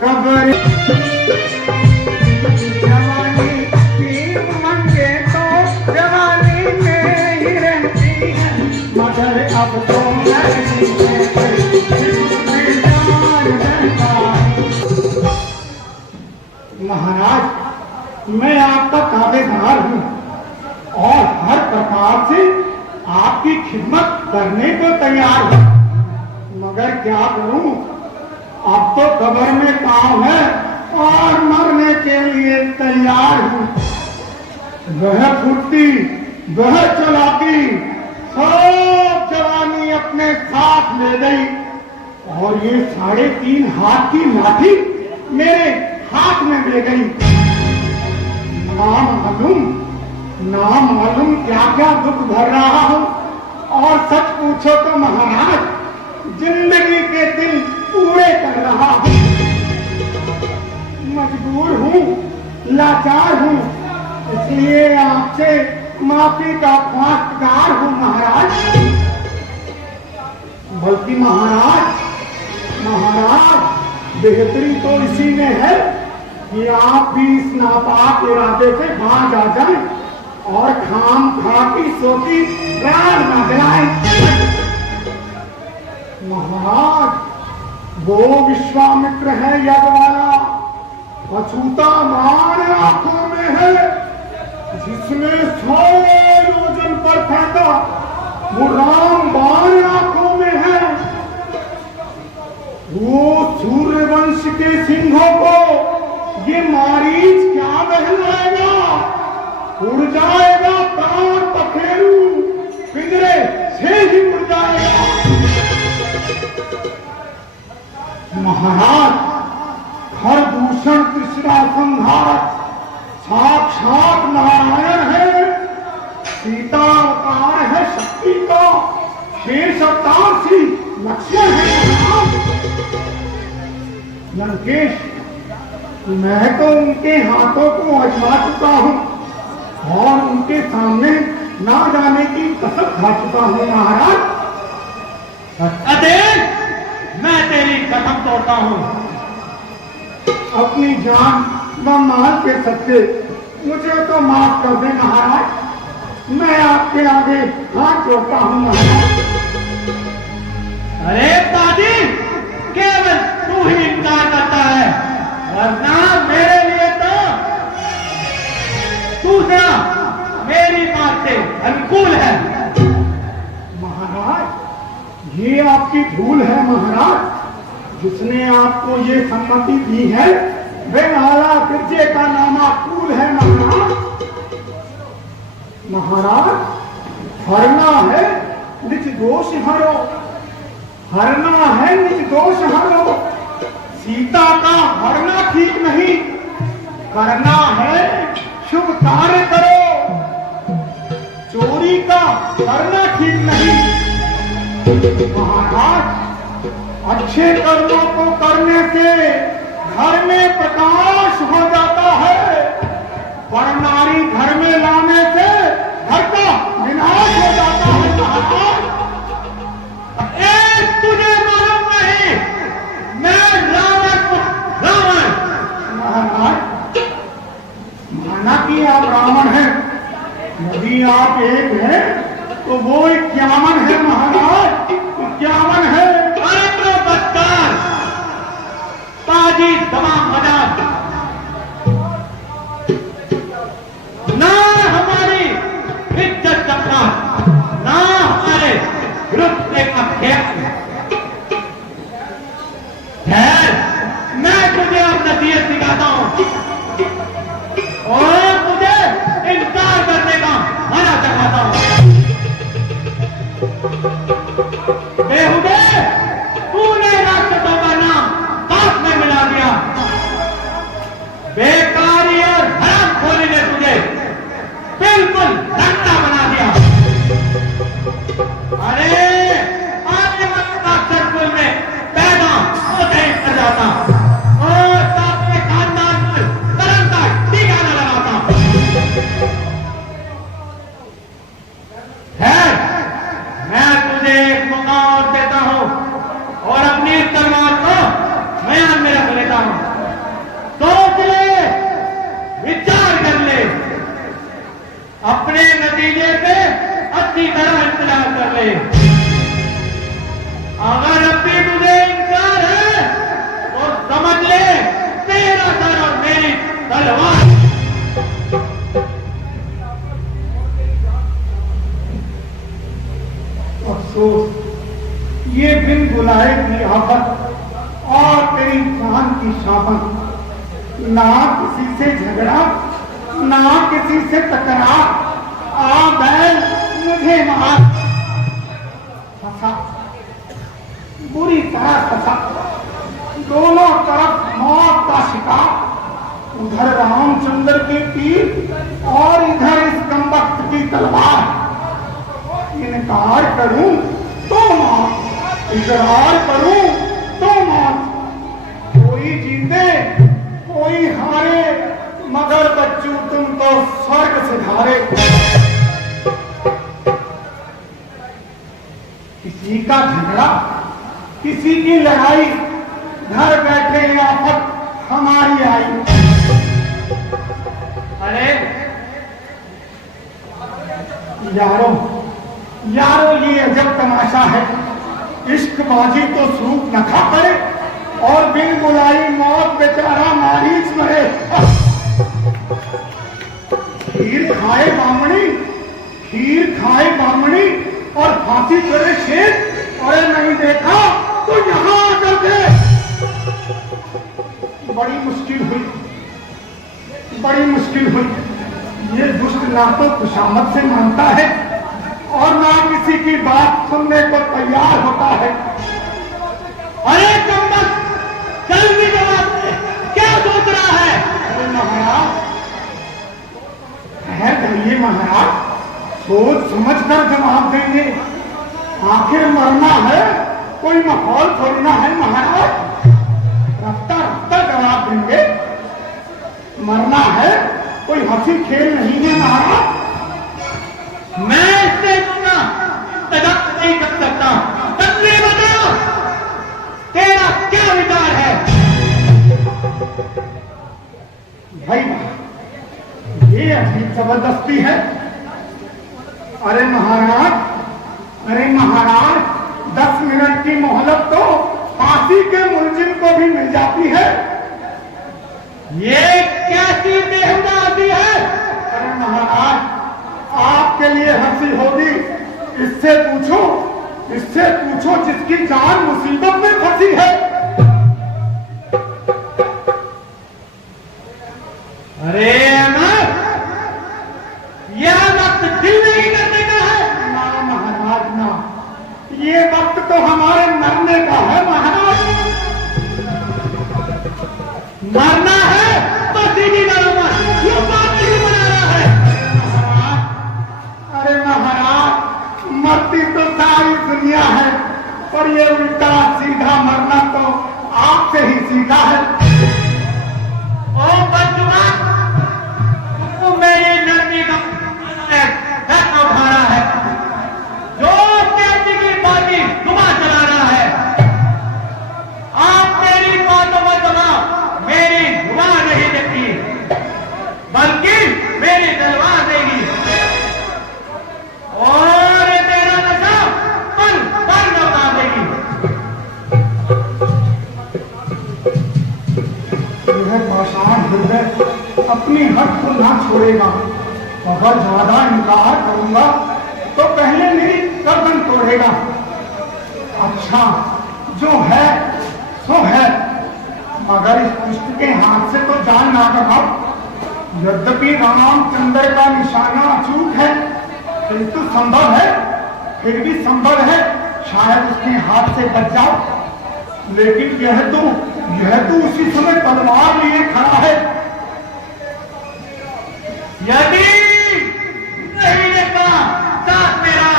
कब्र जवानी की उमंगे तो जवानी में ही रहती है, मगर अब तो नहीं महाराज, मैं आपका ताबेदार हूँ और हर प्रकार से आपकी खिदमत करने को तैयार हूँ, मगर क्या करूँ, अब तो कब्र में काम है और मरने के लिए तैयार हूँ। वह फुर्ती, वह चलाकी, सब जवानी अपने साथ ले गई और ये 3.5 हाथ की लाठी मेरे हाथ में दे गई। ना मालूम क्या क्या दुख भर रहा हूँ, और सच पूछो तो महाराज, जिंदगी के दिन पूरे कर रहा हूँ। मजबूर हूँ, लाचार हूँ, इसलिए आपसे माफी का ख्वाहिशगार हूँ महाराज। बल्कि महाराज, बेहतरी तो इसी में है कि आप भी इस नापाक इरादे से बाहर आ जाएं और खाम खा की सोती प्राण न जलाएं। महाराज, वो विश्वामित्र है यज्ञ वाला, अछूता बाण आंखों में है, जिसने 100 योजन पर फेंका, वो राम बाण आंखों में है। वो सूर्यवंश के सिंहों को ये मारीच क्या बहलाएगा, उड़ जाएगा प्राण पखेरु, पिंजरे से ही उड़ जाएगा। महाराज, हर दूषण तीसरा संहारक साक्षात नारायण है, सीता अवतार है शक्ति का, शेष अवतार सी लक्ष्मण है। लंकेश, मैं तो उनके हाथों को आजमा चुका हूँ और उनके सामने ना जाने की कसम खा चुका हूँ महाराज। अदेव, मैं तेरी कसम तोड़ता हूँ। अपनी जान व माल के सत्ते मुझे तो माफ कर दे महाराज, मैं आपके आगे हाथ जोड़ता हूँ महाराज। अरे दादी, केवल तू ही इनकार करता है, वरना मेरे लिए तो दूसरा मेरी बात से अनुकूल है। महाराज, ये आपकी भूल है महाराज। जिसने आपको ये सम्मति दी है वह आला फिरजे का नामाकूल है महाराज। महाराज, हरना है निज दोष हरो, हरना है निज दोष हरो। सीता का हरना ठीक नहीं, करना है शुभ कार्य करो। चोरी का करना ठीक नहीं। महाराज, अच्छे कर्मों को करने से घर में प्रकाश हो जाता है, पर नारी घर में लाने से घर का विनाश हो जाता है। महाराज, तुझे मालूम नहीं, मैं रावण। महाराज, माना कि आप रावण हैं, यदि आप एक हैं तो वो 51 है महाराज, 51 है। अरे तो बदकार, ताजी तमाम मजाक, ना हमारी इज्जत का, ना हमारे रुतबे का खेल। खैर, मैं तुझे अब नसीहत सिखाता हूं और तुझे इनकार करने का मना चखाता हूं। बेहुदे, तूने राक्षसों का नाम पाप में मिला दिया। बेकारी और हरामखोरी ने तुझे बिल्कुल धंधा बना दिया। अरे, आने वाले राक्षस कुल में पैदा होते ही कर जाता और अपने खानदान पर कलम का टीका न लगाता। खैर, मैं तुझे एक मौका और देता अच्छी तरह इंतजार कर ले। अगर अब भी मुझे इनकार है तो समझ ले तेरा सर और मेरी तलवार। अफसोस, ये बिन बुलाए की आफत और तेरी जान की शापत। ना किसी से झगड़ा, ना किसी से टकरा, आ बैल मुझे मार। फंसा, बुरी तरह फंसा, दोनों तरफ मौत का शिकार। उधर रामचंद्र के तीर और इधर इस कमबख्त की तलवार। इनकार करूं तो मौत, इकरार करूं तो मौत। कोई जीते कोई हारे, मगर बच्चू तुम तो स्वर्ग से धारे। किसी का झगड़ा, किसी की लड़ाई, घर बैठे आफत हमारी आई। अरे यारों यारों, ये अजब तमाशा है। इश्कबाजी तो सूख न खा पड़े और बिन बुलाई मौत बेचारा मारीच मरे। खीर खाए बामणी, खीर खाए बामणी और फांसी करे शेर। अरे नहीं देखा तो यहां आकर दे। बड़ी मुश्किल हुई, बड़ी मुश्किल हुई। ये दुष्ट ना तो खुशामद से मानता है और ना किसी की बात सुनने को तैयार होता है। अरे कम्बख्त, जल्दी जवाब दे, क्या सोच रहा है? अरे महाराज, ठहर जाइए महाराज, सोच समझ कर जवाब देंगे। आखिर मरना है, कोई माहौल छोड़ना है महाराज। रफ्ता रफ्ता जवाब देंगे। मरना है, कोई हंसी खेल नहीं है महाराज। मैं इससे दूंगा तजब नहीं कर सकता। तन्ने बताओ तेरा क्या विचार है? भाई ये अजीब जबरदस्ती है। अरे महाराज, अरे महाराज, 10 मिनट की मोहलत तो फांसी के मुलजिम को भी मिल जाती है। ये कैसी बेहुदासी है? अरे महाराज, आपके लिए हंसी होगी। इससे पूछो, इससे पूछो जिसकी जान मुसीबत में फंसी है। अरे अमर, यह वक्त दिल नहीं करने का है। ना महाराज ना, ये वक्त तो हमारे मरने का है महाराज। मरना है तो सीधी लड़ो मत, ये बात नहीं बना रहा है। अरे महाराज, मरती तो सारी दुनिया है, पर ये उल्टा सीधा मरना तो आपसे ही सीखा है। ओ बचवा, तुमको मेरी नरमी का फैसला उठाना है। जो कैदी की बाती घुमा चला रहा है। आप मेरी बातों में जवाब मेरी घुमा नहीं देती, बल्कि मेरी तलवार देगी। और तेरा नशा पल पल में उतार देगी। यह पाषाण हृदय अपनी हट को ना छोड़ेगा। अगर ज्यादा इनकार करूंगा तो पहले मेरी गर्दन तोड़ेगा। अच्छा, जो है सो है, मगर इस दुष्ट के हाथ से तो जान ना कमाओ। यद्यपि रामचंद्र का निशाना अचूक है, किंतु संभव है, फिर भी संभव है शायद उसके हाथ से बच जाओ। लेकिन यह तो उसी समय तलवार लिए खड़ा है। यदि नहीं लेता साथ मेरा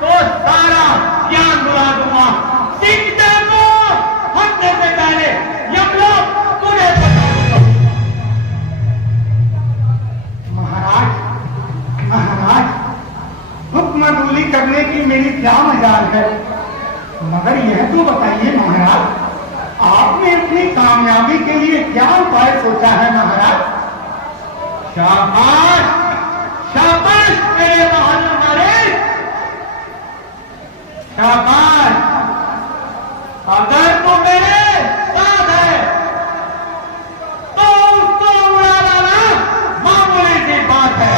तो सारा ज्ञान बुला दूंगा। सीखते को हटने से पहले यमलोक तुम्हें बता दूंगा। महाराज, महाराज, हुक्मदूली करने की मेरी क्या मजाल है, मगर यह तो बताइए महाराज, आपने अपनी कामयाबी के लिए क्या उपाय सोचा है महाराज? शाबाश, शाबाश मेरे मोहल्ले वाले। शाबाश। अगर तू मेरे साथ है तो उसको उड़ा लाना मामूली सी बात है।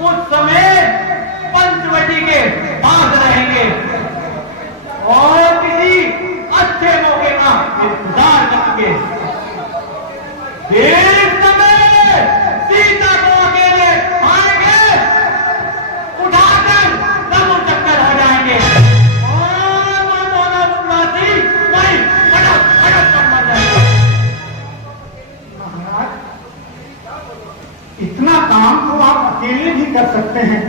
उस समय पंचवटी के पास रहेंगे और किसी अच्छे मौके का इंतजार करेंगे। इस समय सीता को अकेले आएंगे, उठाकर दम चक्कर हो जाएंगे और वो दोनों वनवासी वहीं फटक फटक कर मर जाएंगे। महाराज, इतना काम तो आप अकेले भी कर सकते हैं,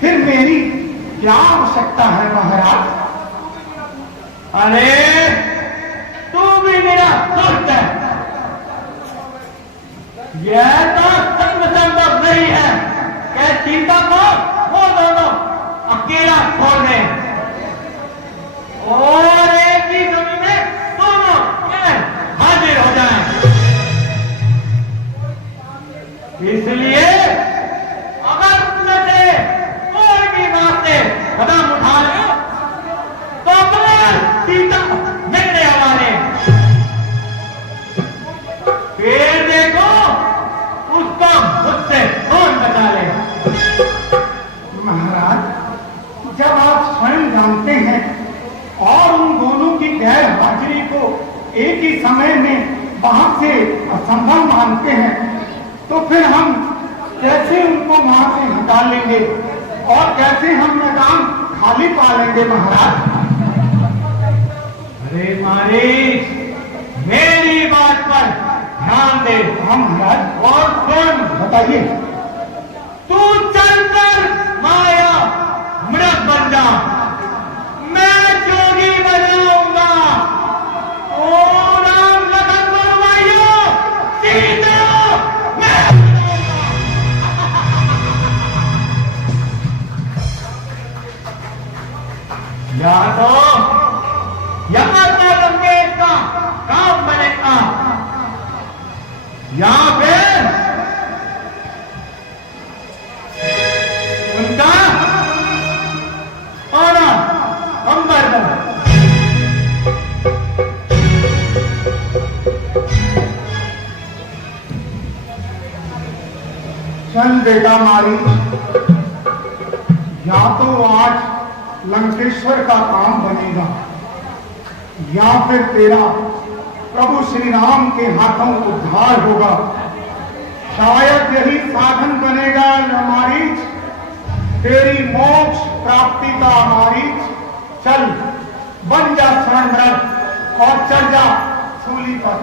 फिर मेरी क्या आवश्यकता है महाराज? अरे तू भी मेरा दोस्त है, यह तो संभव नहीं है कि सीता को वो दोनों अकेला छोड़ दें और एक ही समय में दोनों हाजिर हो जाएं। इसलिए अगर तुमने से कोई भी बात से कदम उठा लिया तो अपने सीता मेरे हवाले, फिर देखो उसको मुझसे कौन बचा ले। महाराज, जब आप स्वयं जानते हैं और उन दोनों की गैर हाजिरी को एक ही समय में वहां से असंभव मानते हैं, तो फिर हम कैसे उनको वहां से हटा लेंगे और कैसे हम मैदान खाली पा लेंगे महाराज? अरे मारी, मेरी बात पर ध्यान दे। हाँ महाराज, और सुन, बताइए। तू चलकर माया मृत बन जा, मैं जोगी बनाऊंगा। ओ राम लखन बलवाइयो, सीता मैं बनाऊंगा। या तो यहाँ का लंकेश का काम बनेगा या फिर उनका आना अंबर में। चल बेटा मारी, या तो आज लंकेश्वर का काम बनेगा या फिर तेरा प्रभु श्री राम के हाथों उद्धार होगा। शायद यही साधन बनेगा मारीच, तेरी मोक्ष प्राप्ति का मारीच। चल बन जा स्वयं और चल जा सूली पर।